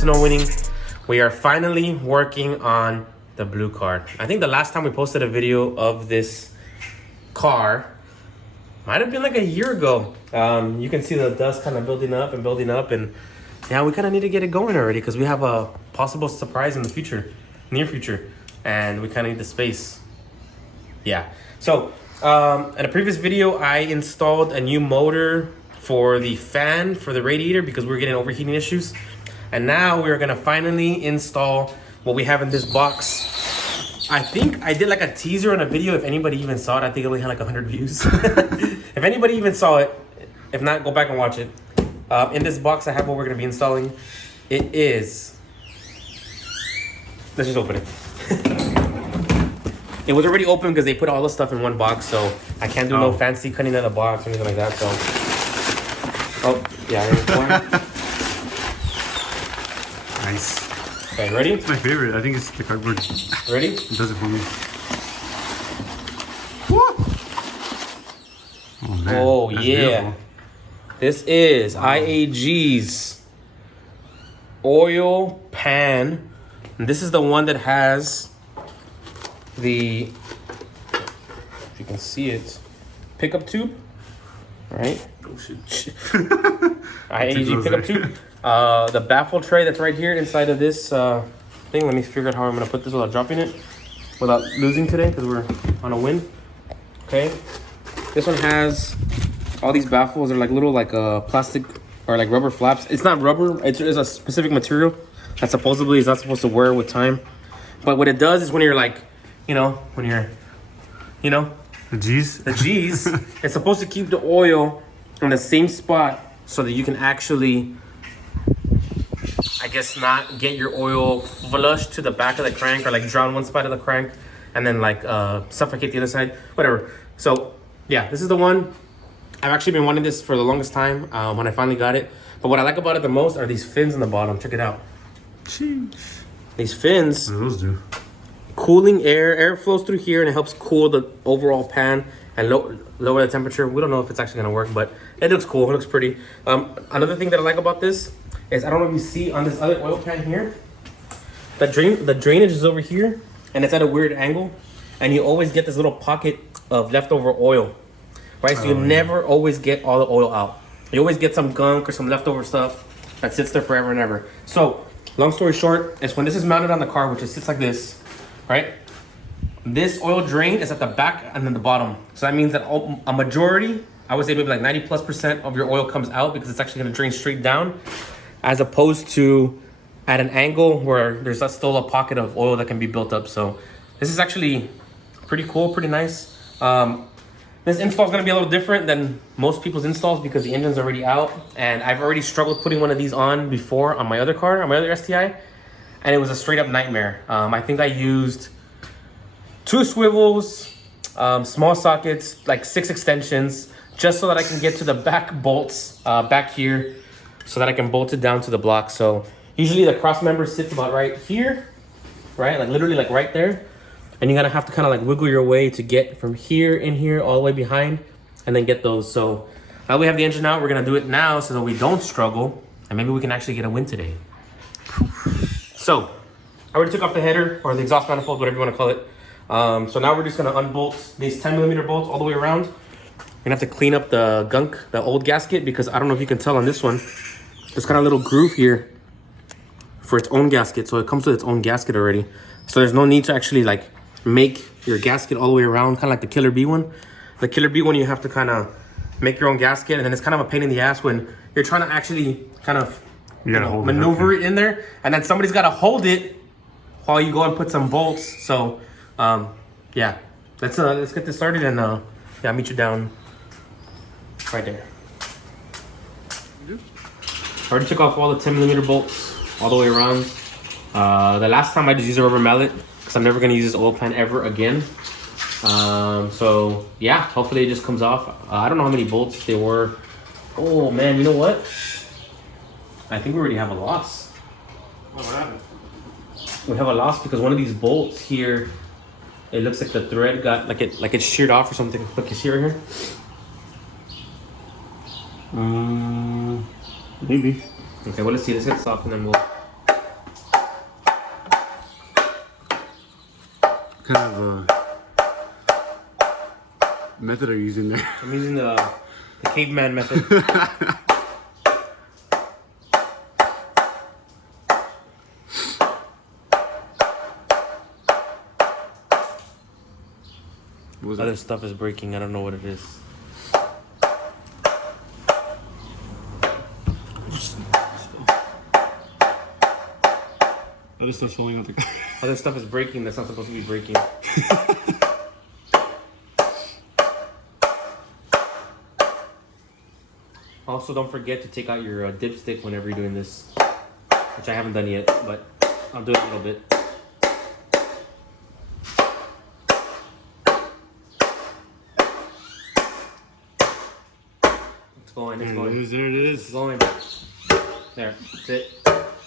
to no winning. We are finally working on the blue car. I think the last time we posted a video of this car might have been like a year ago. You can see the dust kind of building up, and yeah, we kind of need to get it going already because we have a possible surprise in the future, near future, and we kind of need the space. Yeah. So in a previous video, I installed a new motor for the fan for the radiator because we were getting overheating issues, and now we're gonna finally install what we have in this box. I think I did like a teaser on a video. If anybody even saw it, I think it only had like 100 views. If anybody even saw it, if not, go back and watch it. In this box, I have what we're gonna be installing. It is, let's just open it. It was already open because they put all the stuff in one box, so I can't do no fancy cutting out of the box or anything like that, so. Oh, yeah, here's one. Nice. Okay, ready? It's my favorite. I think it's the cardboard. Ready? It does it for me. Oh, man. Oh, That's yeah. beautiful. This is IAG's Oil Pan. And this is the one that has the, if you can see it, pickup tube, right? Oh, shit. IAG pickup tube. The baffle tray that's right here inside of this thing. Let me figure out how I'm gonna put this without dropping it, without losing today, because we're on a win. Okay. This one has all these baffles. They're like little plastic or like rubber flaps. It's not rubber. It's a specific material that supposedly is not supposed to wear with time. But what it does is when you're like, the G's? The G's, it's supposed to keep the oil in the same spot so that you can actually, I guess, not get your oil flushed to the back of the crank or like drown one spot of the crank and then like suffocate the other side, whatever. So yeah, this is the one. I've actually been wanting this for the longest time when I finally got it. But what I like about it the most are these fins on the bottom. Check it out. Sheesh. These fins. What do those do? Cooling air flows through here and it helps cool the overall pan and lower the temperature. We don't know if it's actually gonna work, but it looks cool, it looks pretty. Another thing that I like about this is, I don't know if you see on this other oil pan here, the drainage is over here and it's at a weird angle, and you always get this little pocket of leftover oil, right? So you never always get all the oil out. You always get some gunk or some leftover stuff that sits there forever and ever. So long story short is, when this is mounted on the car, which it sits like this, right? This oil drain is at the back and then the bottom. So that means that a majority, I would say maybe like 90+% of your oil comes out because it's actually gonna drain straight down, as opposed to at an angle where there's still a pocket of oil that can be built up. So this is actually pretty cool, pretty nice. This install is gonna be a little different than most people's installs because the engine's already out, and I've already struggled putting one of these on before on my other car, on my other STI. And it was a straight up nightmare. I think I used 2 swivels, small sockets, like 6 extensions, just so that I can get to the back bolts back here, so that I can bolt it down to the block. So usually the cross member sits about right here, right? Like literally like right there. And you're gonna have to kind of like wiggle your way to get from here in here all the way behind and then get those. So now we have the engine out, we're gonna do it now so that we don't struggle and maybe we can actually get a win today. So I already took off the header or the exhaust manifold, whatever you want to call it. So now we're just going to unbolt these 10mm bolts all the way around. We're going to have to clean up the gunk, the old gasket, because I don't know if you can tell on this one, there's kind of a little groove here for its own gasket. So it comes with its own gasket already. So there's no need to actually like make your gasket all the way around, kind of like the Killer B one. The Killer B one, you have to kind of make your own gasket, and then it's kind of a pain in the ass when you're trying to actually kind of maneuver it in there, and then somebody's got to hold it while you go and put some bolts. So yeah, let's get this started, and yeah, I'll meet you down right there. I already took off all the 10mm bolts all the way around. The last time I just used a rubber mallet because I'm never going to use this oil pan ever again. So yeah, hopefully it just comes off. I don't know how many bolts there were. Oh man, you know what? I think we already have a loss. What happened? We have a loss because one of these bolts here, it looks like the thread got like it's sheared off or something. Look, you see right here? Maybe. Okay, well let's see. Let's get this off and then we'll kind of method are you using there? I'm using the caveman method. Other stuff is breaking. I don't know what it is. Other stuff's falling out the car. Other stuff is breaking that's not supposed to be breaking. Also, don't forget to take out your dipstick whenever you're doing this, which I haven't done yet, but I'll do it a little bit. It's going, it's going. There it is. It's going. There, that's it.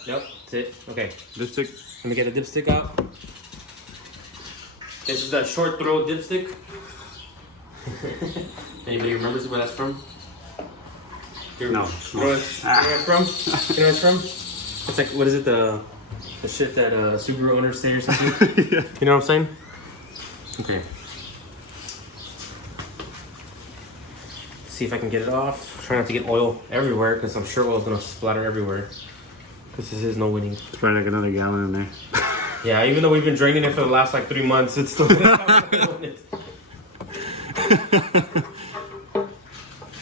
Yep, that's it. Okay. Dipstick. Let me get a dipstick out. This is that short throw dipstick. Anybody remembers where that's from? No. You know where it's from? You know where it's from? It's like, what is it, the shit that Subaru owners say or something? Yeah. You know what I'm saying? Okay. See if I can get it off. Try not to get oil everywhere because I'm sure oil's gonna splatter everywhere. Because this is no winning. It's probably like another gallon in there. Yeah, even though we've been draining it for the last like 3 months, it's still gonna have oil in it.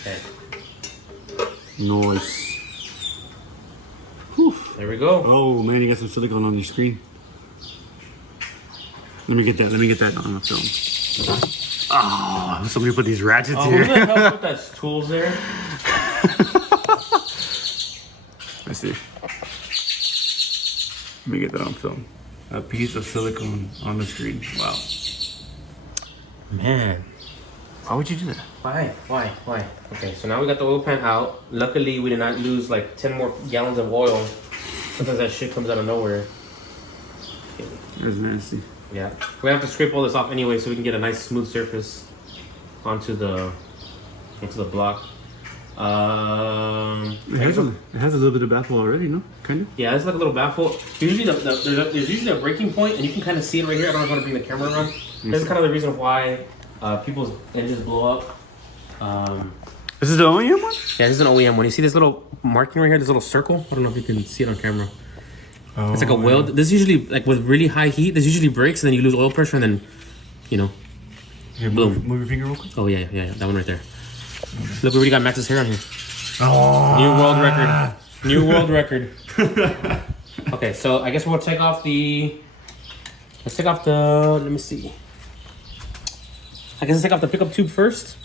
Okay. Nice. Whew. There we go. Oh man, you got some silicone on your screen. Let me get that. Let me get that on the film. Oh, somebody put these ratchets Oh, here. who the hell put that tools there? Let's see. Let me get that on film. A piece of silicone on the screen. Wow. Man. Why would you do that? Why? Okay, so now we got the oil pan out. Luckily, we did not lose like 10 more gallons of oil. Sometimes that shit comes out of nowhere. That's nasty. Yeah. We have to scrape all this off anyway so we can get a nice smooth surface onto the block. It has a little bit of baffle already, no? Kind of? Yeah, it's like a little baffle. Usually there's usually a breaking point, and you can kind of see it right here. I don't know if I want to bring the camera around. This is kind of the reason why people's engines blow up. This is the OEM one? Yeah, this is an OEM one. You see this little marking right here, this little circle? I don't know if you can see it on camera. Oh, It's like a weld. This is usually, like with really high heat, this usually breaks, and then you lose oil pressure, and then, you know, Here, boom. move your finger real quick. Oh, yeah, that one right there. Look, we already got Max's hair on here. Oh. New world record. New world record. Okay, so I guess we'll take off the... Let's take off the... Let me see. I guess let's take off the pickup tube first,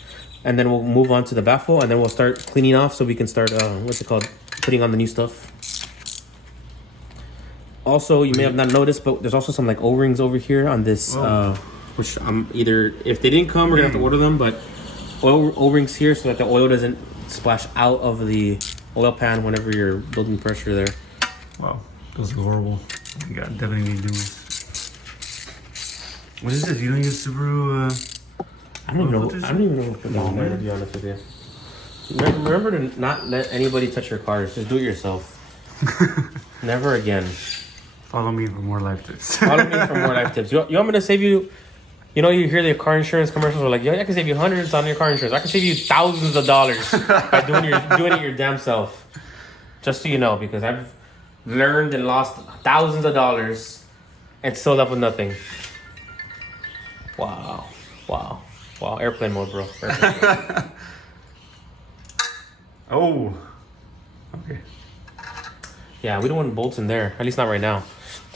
and then we'll move on to the baffle, and then we'll start cleaning off so we can start, what's it called? Putting on the new stuff. Also, you may have not noticed, but there's also some like O-rings over here on this, which I'm either... If they didn't come, we're going to have to order them, but O-rings here so that the oil doesn't splash out of the oil pan whenever you're building pressure there. Wow, those are horrible. You got definitely need to do this. What is this? You don't use Subaru? I don't even know what to put on there, to be honest with you. Remember to not let anybody touch your cars. Just do it yourself. Never again. Follow me for more life tips. Follow me for more life tips. You want me to save you? You know, you hear the car insurance commercials are like, "Yo, I can save you hundreds on your car insurance. I can save you thousands of dollars by doing it your damn self." Just so you know, because I've learned and lost thousands of dollars and still left with nothing. Wow. Airplane mode, bro. Airplane mode. Oh. Okay. Yeah, we don't want bolts in there. At least not right now.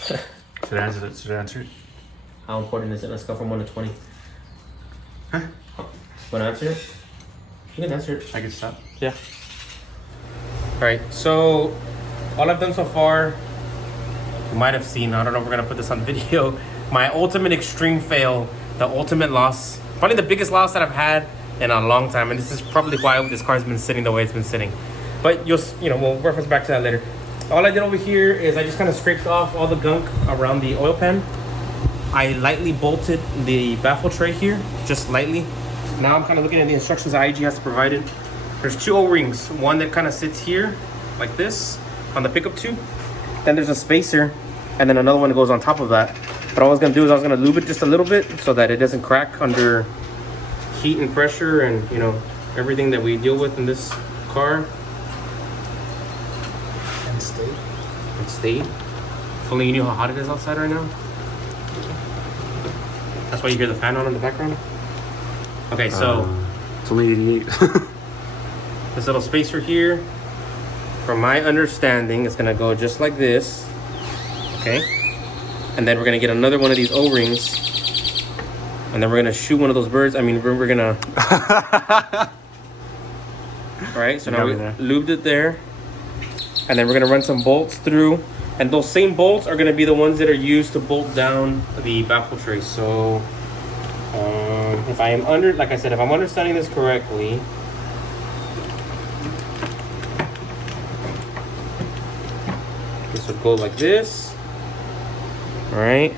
Should I answer it? Should I answer it? How important is it? Let's go from 1 to 20. Huh? Want to answer it? You can answer it. I can stop. Yeah. Alright, so all I've done so far, you might have seen, I don't know if we're going to put this on video, my ultimate extreme fail, the ultimate loss, probably the biggest loss that I've had in a long time, and this is probably why this car's been sitting the way it's been sitting. But we'll reference back to that later. All I did over here is I just kind of scraped off all the gunk around the oil pan. I lightly bolted the baffle tray here, just lightly. Now I'm kind of looking at the instructions that IAG has provided. There's 2 O-rings, one that kind of sits here, like this, on the pickup tube. Then there's a spacer, and then another one that goes on top of that. But all I was gonna do is I was gonna lube it just a little bit so that it doesn't crack under heat and pressure and, you know, everything that we deal with in this car. And state. And state. If only you knew how hot it is outside right now. That's why you hear the fan on in the background. Okay, so it's only 88. this little spacer here, from my understanding, it's gonna go just like this. Okay, and then we're gonna get another one of these O-rings, and then we're gonna shoot one of those birds. I mean, we're gonna. All right, so now we lubed it there, and then we're gonna run some bolts through, and those same bolts are gonna be the ones that are used to bolt down the baffle trace. So, if I am like I said, if I'm understanding this correctly. This would go like this. All right.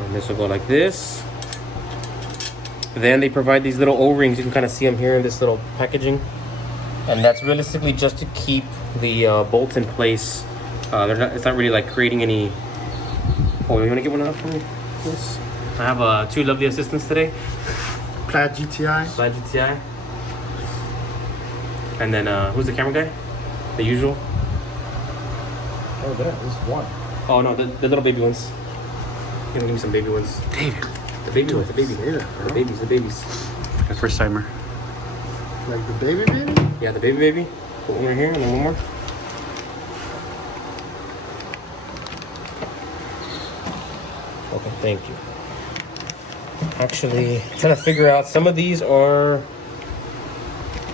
And this will go like this. Then they provide these little O-rings. You can kind of see them here in this little packaging. And that's realistically just to keep the bolts in place. It's not really like creating any... Oh, you want to get one out for me? Yes. I have two lovely assistants today. Plaid GTI. Plaid GTI. And then who's the camera guy? The usual. Oh, there. There's one. Oh no, the little baby ones. Give me some baby ones. David. The baby ones, the baby. The babies, the babies. My first timer. Like the baby? Yeah, the baby. Put one right here and then one more. Okay, thank you. Actually, I'm trying to figure out, some of these are,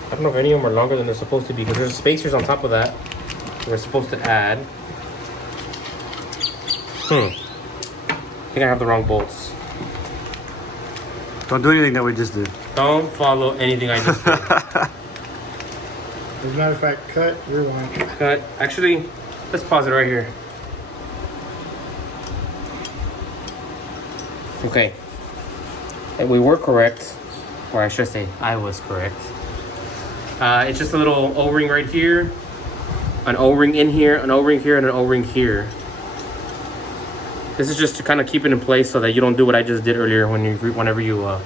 I don't know if any of them are longer than they're supposed to be, because there's spacers on top of that we're supposed to add. I think I have the wrong bolts. Don't do anything that we just did. Don't follow anything I just did. As a matter of fact, cut, rewind. Cut. Actually, let's pause it right here. Okay. And we were correct, or I should say, I was correct. It's just a little O-ring right here, an O-ring in here, an O-ring here, and an O-ring here. This is just to kind of keep it in place so that you don't do what I just did earlier whenever you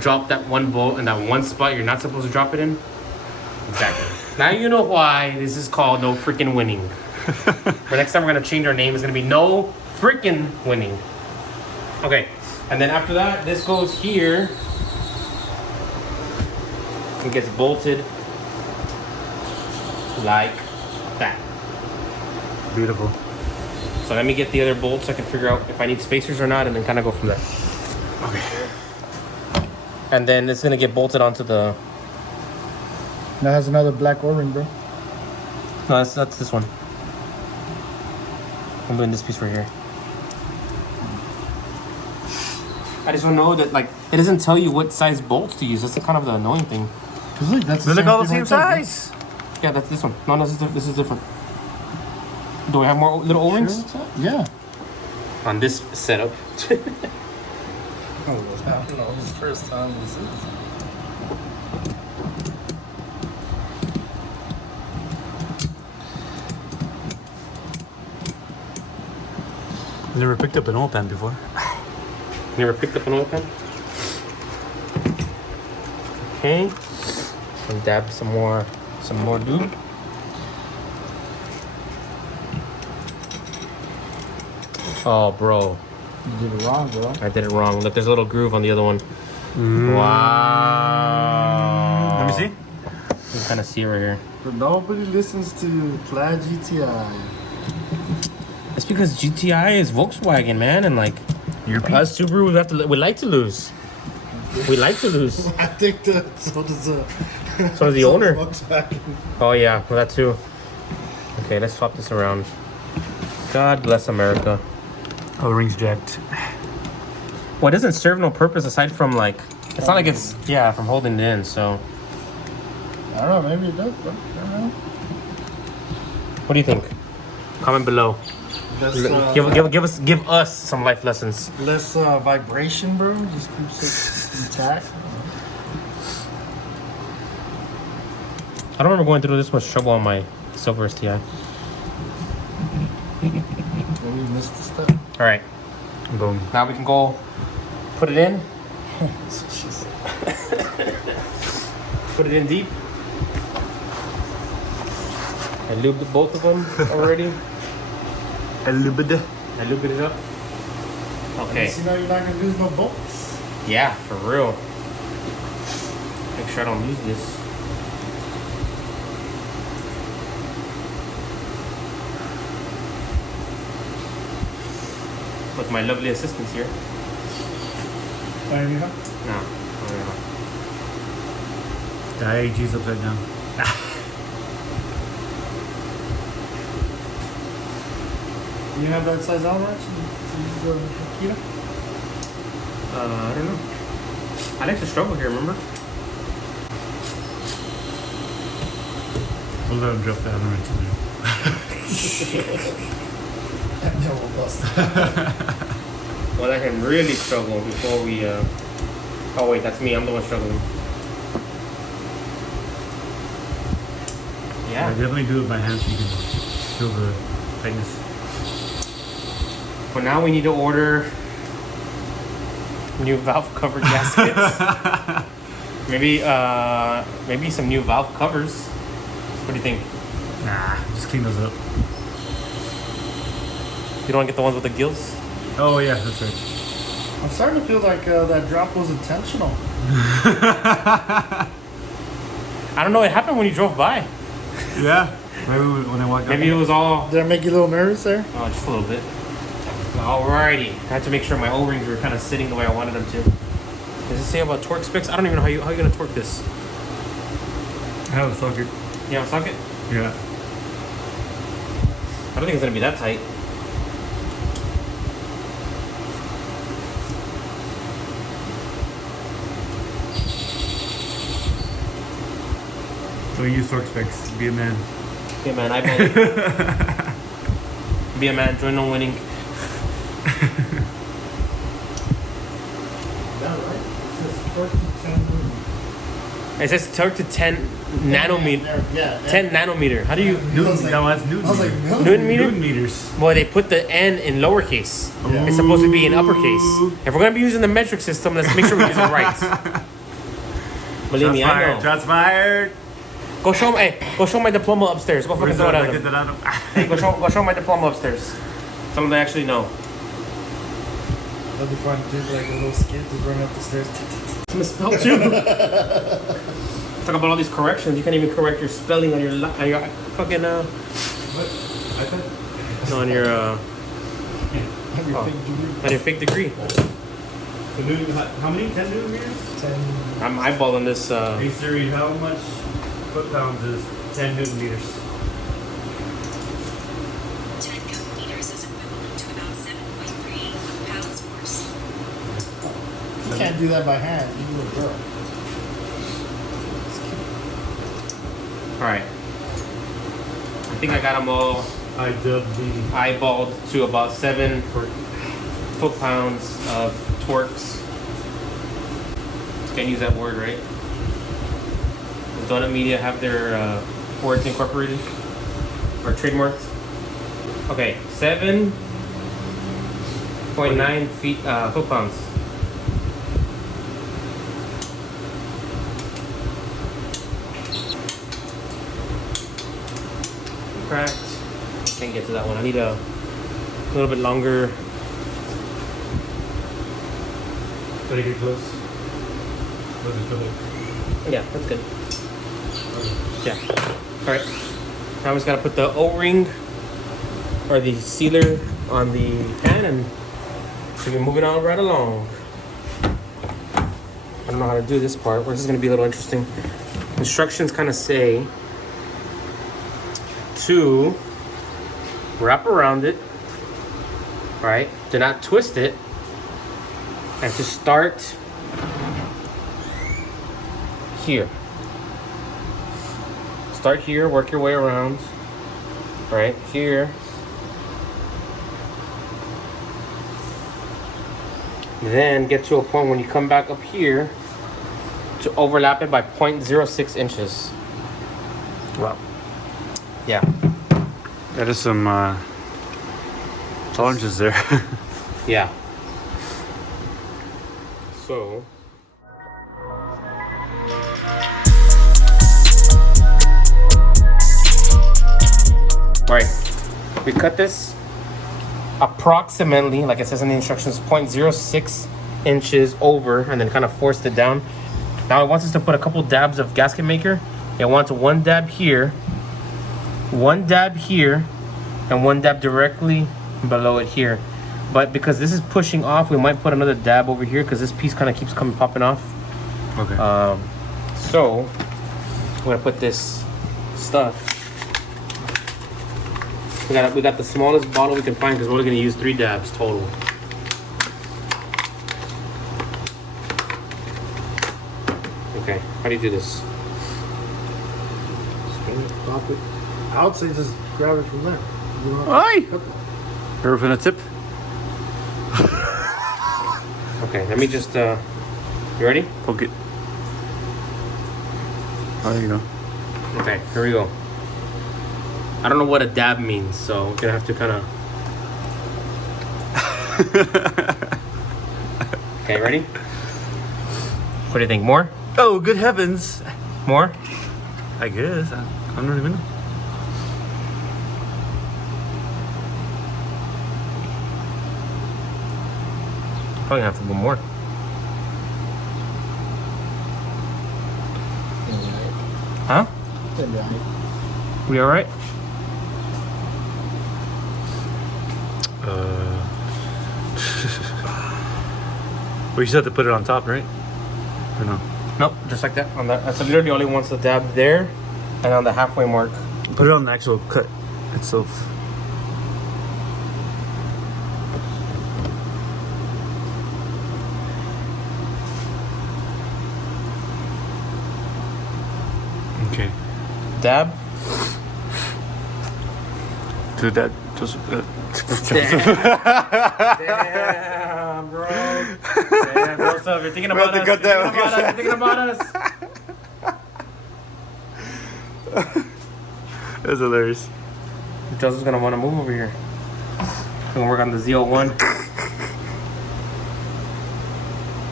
drop that one bolt in that one spot you're not supposed to drop it in. Exactly. Now you know why this is called No Freaking Winning. For next time we're gonna change our name. It's gonna be No Freaking Winning. Okay, and then after that, this goes here. It gets bolted like that. Beautiful. So let me get the other bolts so I can figure out if I need spacers or not, and then kind of go from there. Okay. And then it's gonna get bolted onto the. That has another black O-ring, bro. No, that's this one. I'm doing this piece right here. I just don't know that, like, it doesn't tell you what size bolts to use. That's the kind of the annoying thing. Cause look, that's the Look all the thing same right there, size. Yeah, that's this one. No, this is different. Do I have more little bro. O-rings? Sure, yeah. On this setup. Oh, I don't know. It's the first time this is. Never picked up an oil pan before. Never picked up an oil pan? Okay. And dab some more lube. Oh, bro. You did it wrong, bro. I did it wrong. Look, there's a little groove on the other one. Wow. Let me see. You can kind of see it right here. But nobody listens to Plaid GTI. It's because GTI is Volkswagen, man, and like us Subaru, we like to lose. We like to lose. I think that so does the owner. Volkswagen. Oh yeah, well that too. Okay, let's swap this around. God bless America. Oh, the ring's jacked. Well, it doesn't serve no purpose aside from like, it's not like it's, yeah, from holding it in, so. I don't know, maybe it does, bro. I don't know. What do you think? Comment below. Let's, Give us some life lessons. less vibration, bro. Just keeps it intact. I don't remember going through this much trouble on my Subaru Sti. Oh, you missed the stuff. All right, Boom. now we can go put it in. That's what she said. Put it in deep. I lubed both of them already. A little bit. I lubed it up. Okay. You know you're not gonna use no bolts. Yeah, for real. Make sure I don't lose this. With my lovely assistants here. Fire you up. No. The IAG's upside down. You have that size out right? To use the Acura? I don't know. I like to struggle here, remember? We'll let him drop the elements in there. Yeah, we'll bust. We'll let him really struggle before we, Oh wait, that's me, I'm the one struggling. Yeah, Yeah. definitely do it by hand so you can feel the tightness. But now we need to order new valve cover gaskets. maybe some new valve covers. What do you think? Nah, just clean those up. You don't want to get the ones with the gills? Oh yeah, that's right. I'm starting to feel like that drop was intentional. I don't know, it happened when you drove by. Yeah. Maybe when I walked up. Maybe it was all, Did I make you a little nervous there? oh, just a little bit. Alrighty, I had to make sure my O-rings were kind of sitting the way I wanted them to. Does it say about torque specs? I don't even know how you gonna torque this. I have a socket. You have a socket? Yeah. I don't think it's gonna be that tight. So you use torque specs. Be a man. Okay, man, I Be a man, join the winning. It says torque to 10 nanometer. Yeah. 10 nanometer. How do you? Newton. No, that's Newton. I was like, meter. no. Newton meter? Newton meters. Well, they put the N in lowercase. Yeah. It's supposed to be in uppercase. If we're gonna be using the metric system, let's make sure we use it right. Believe me, I know. Shots fired. Go show my, go show my diploma upstairs. Go fucking throw it at him. Dorado. Hey, go show my diploma upstairs. Someone that actually know. That'd be fun to do like a little skit to run up the stairs. Misspelled too. Talk about all these corrections. You can't even correct your spelling on your fucking What? I thought. no, on your Have your fake degree. on your fake degree. So Newton, how many? 10 Newton meters? 10. I'm eyeballing this. Hey Siri, how much foot-pounds is 10 Newton meters? 10 cubic meters is equivalent to about 7.38 pounds force. You can't do that by hand. You do a girl. All right. I think I got them all IWD. eyeballed to about 7 foot-pounds of torques. Can't use that word, right? Does Donut Media have their words incorporated or trademarked? Okay, 7.9 foot-pounds. Cracked. Can't get to that one. I need a little bit longer. So you get close. Close it, close it. Yeah, that's good. Yeah. All right. Now we just gotta put the O-ring or the sealer on the pan, and we're moving on right along. I don't know how to do this part. This is gonna be a little interesting. Instructions kind of say to wrap around it, right? Do not twist it, and to start here. Start here, work your way around, right here. Then get to a point when you come back up here to overlap it by 0.06 inches. Wow. Yeah. That is some Tolerances there. Yeah. So. All right, we cut this approximately, like it says in the instructions, 0.06 inches over, and then kind of forced it down. Now it wants us to put a couple dabs of gasket maker. It wants one dab here, one dab here, and one dab directly below it here. But because this is pushing off, we might put another dab over here because this piece kind of keeps popping off. Okay. So I'm gonna put this stuff. We got the smallest bottle we can find because we're only gonna use 3 dabs total. Okay, how do you do this? Pop it. I would say just grab it from there. You don't have Aye. to cut it. Ever been a tip? Okay, let me just you ready? Poke it. Oh, there you go. Okay, here we go. I don't know what a dab means, so we're gonna have to kind of. Okay, ready? What do you think? More? Oh, good heavens. More? I guess. I don't even know. Probably have to go more. Huh? We all right? Well, you just have to put it on top, right? Or no? Nope, just like that. On that, that's literally only wants the dab there, and on the halfway mark. Put it on the actual cut itself. Okay. Dab. Do that. Joseph. Damn, bro. Damn, bro. So if you're thinking about us, you're thinking about us. That's hilarious. Joseph's gonna want to move over here. We're gonna work on the Z01.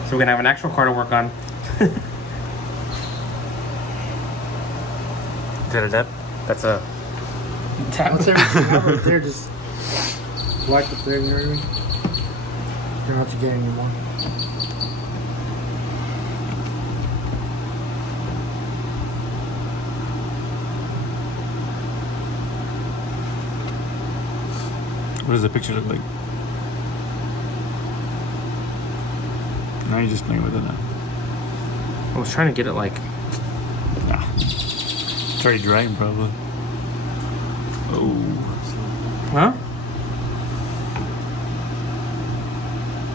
So we're gonna have an actual car to work on. Is that a dab? That's a That's everything out right there. Just wipe up there, you know what I mean? You don't have to get any more. What does the picture look like? Now you're just playing with it now. I was trying to get it like. Nah. It's already drying, probably. Oh. Huh?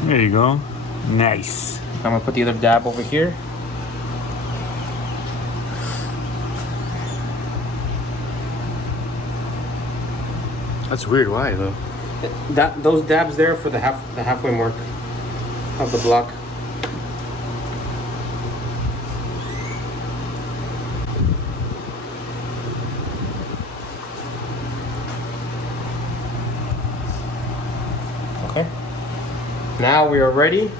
There you go. Nice. I'm gonna put the other dab over here. That's weird. Why, though? Those dabs there for the halfway mark of the block. Okay. Now we are ready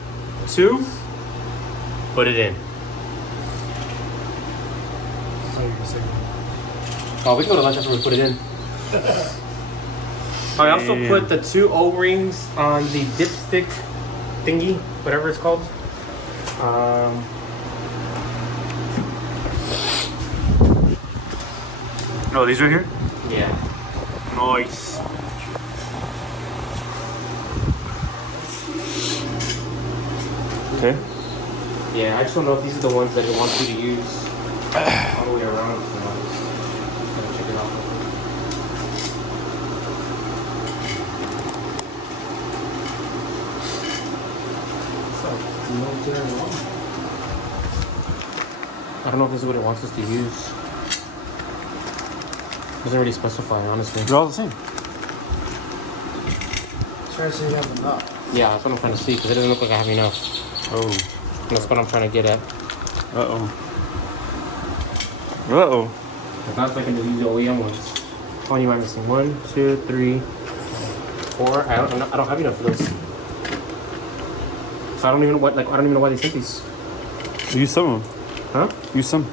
to put it in. So you can say Oh, we can go to lunch after we put it in. I also Damn. put the 2 O-rings on the dipstick thingy, whatever it's called. Oh, these right here? Yeah. Nice. Okay. Yeah, I just don't know if these are the ones that it wants you to use all the way around. So gotta check it out. no there at all. I don't know if this is what it wants us to use. Doesn't really specify, honestly. They're all the same. Try to say you have enough. Yeah, that's what I'm trying to see because it doesn't look like I have enough. Oh. That's what I'm trying to get at. Uh-oh. Uh-oh. If not, I can just use the OEM ones. How many am I missing? 1, 2, 3, 4. 4. I don't have enough of those. So I don't even know why they sent these. Use some of them. Huh? Use some.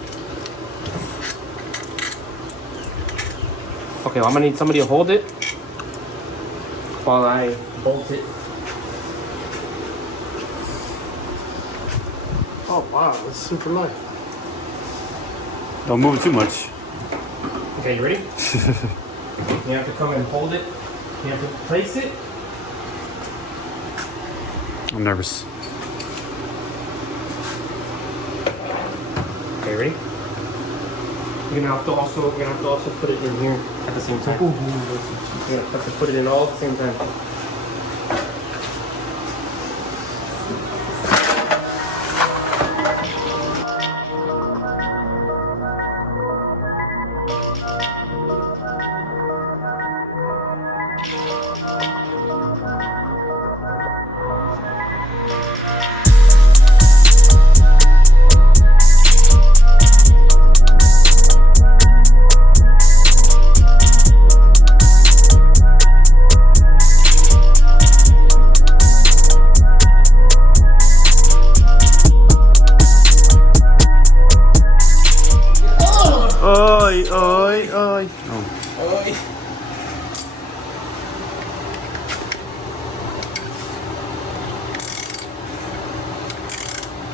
Okay, well, I'm gonna need somebody to hold it while I bolt it. Oh wow, that's super light. Don't move it too much. Okay, you ready? You have to come and hold it. You have to place it. I'm nervous. Okay, ready? You're gonna have to also put it in here at the same time. You're gonna have to put it in all at the same time. Oi, oi, oi. Oh.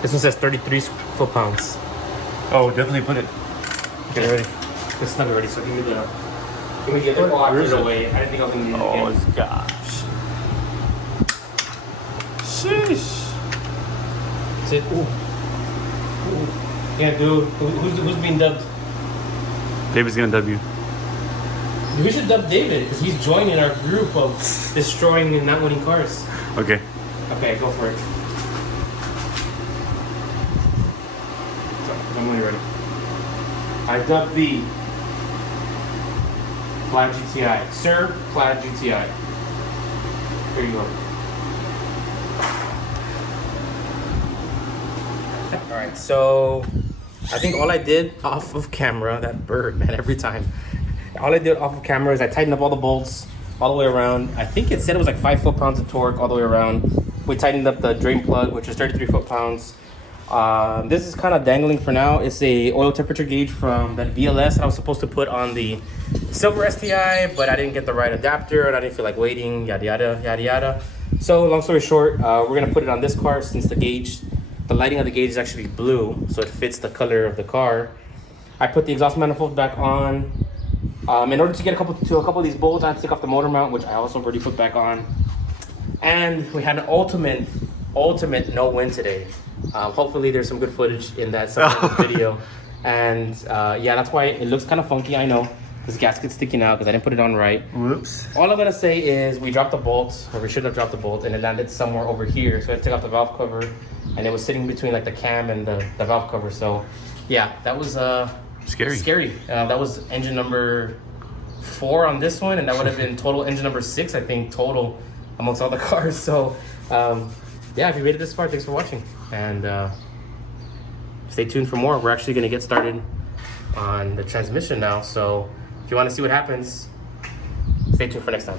This one says 33 foot-pounds. Oh, definitely put it. Okay, ready? It's snug already, so give me the other ball. I put it away. I didn't think I was gonna need it Oh again. gosh. Sheesh. That's it. Ooh. Ooh. Yeah, dude. Who's being dubbed? David's gonna dub you. We should dub David because he's joining our group of destroying and not winning cars. Okay. Okay, go for it. I'm when you're ready. I dubbed the Plaid GTI. Sir, Plaid GTI. Here you go. Alright, so I think all I did off of camera, that bird, man, every time. All I did off of camera is I tightened up all the bolts all the way around. I think it said it was like 5 foot-pounds of torque all the way around. We tightened up the drain plug, which is 33 foot-pounds. This is kind of dangling for now. It's a oil temperature gauge from that VLS that I was supposed to put on the silver STI, but I didn't get the right adapter and I didn't feel like waiting, yada yada yada yada. So long story short, we're gonna put it on this car since the lighting of the gauge is actually blue, so it fits the color of the car. I put the exhaust manifold back on. In order to get a couple of these bolts, I had to take off the motor mount, which I also already put back on. And we had an ultimate no-win today. Hopefully there's some good footage in that video. And yeah, that's why it looks kind of funky, I know. This gasket's sticking out because I didn't put it on right. Whoops. All I'm gonna say is we dropped the bolt, or we should have dropped the bolt, and it landed somewhere over here. So I took off the valve cover, and it was sitting between like the cam and the valve cover. So yeah, that was scary. That was engine number 4 on this one, and that would have been total engine number 6, I think, total amongst all the cars. So yeah, if you made it this far, thanks for watching, and stay tuned for more. We're actually gonna get started on the transmission now, so if you want to see what happens, stay tuned for next time.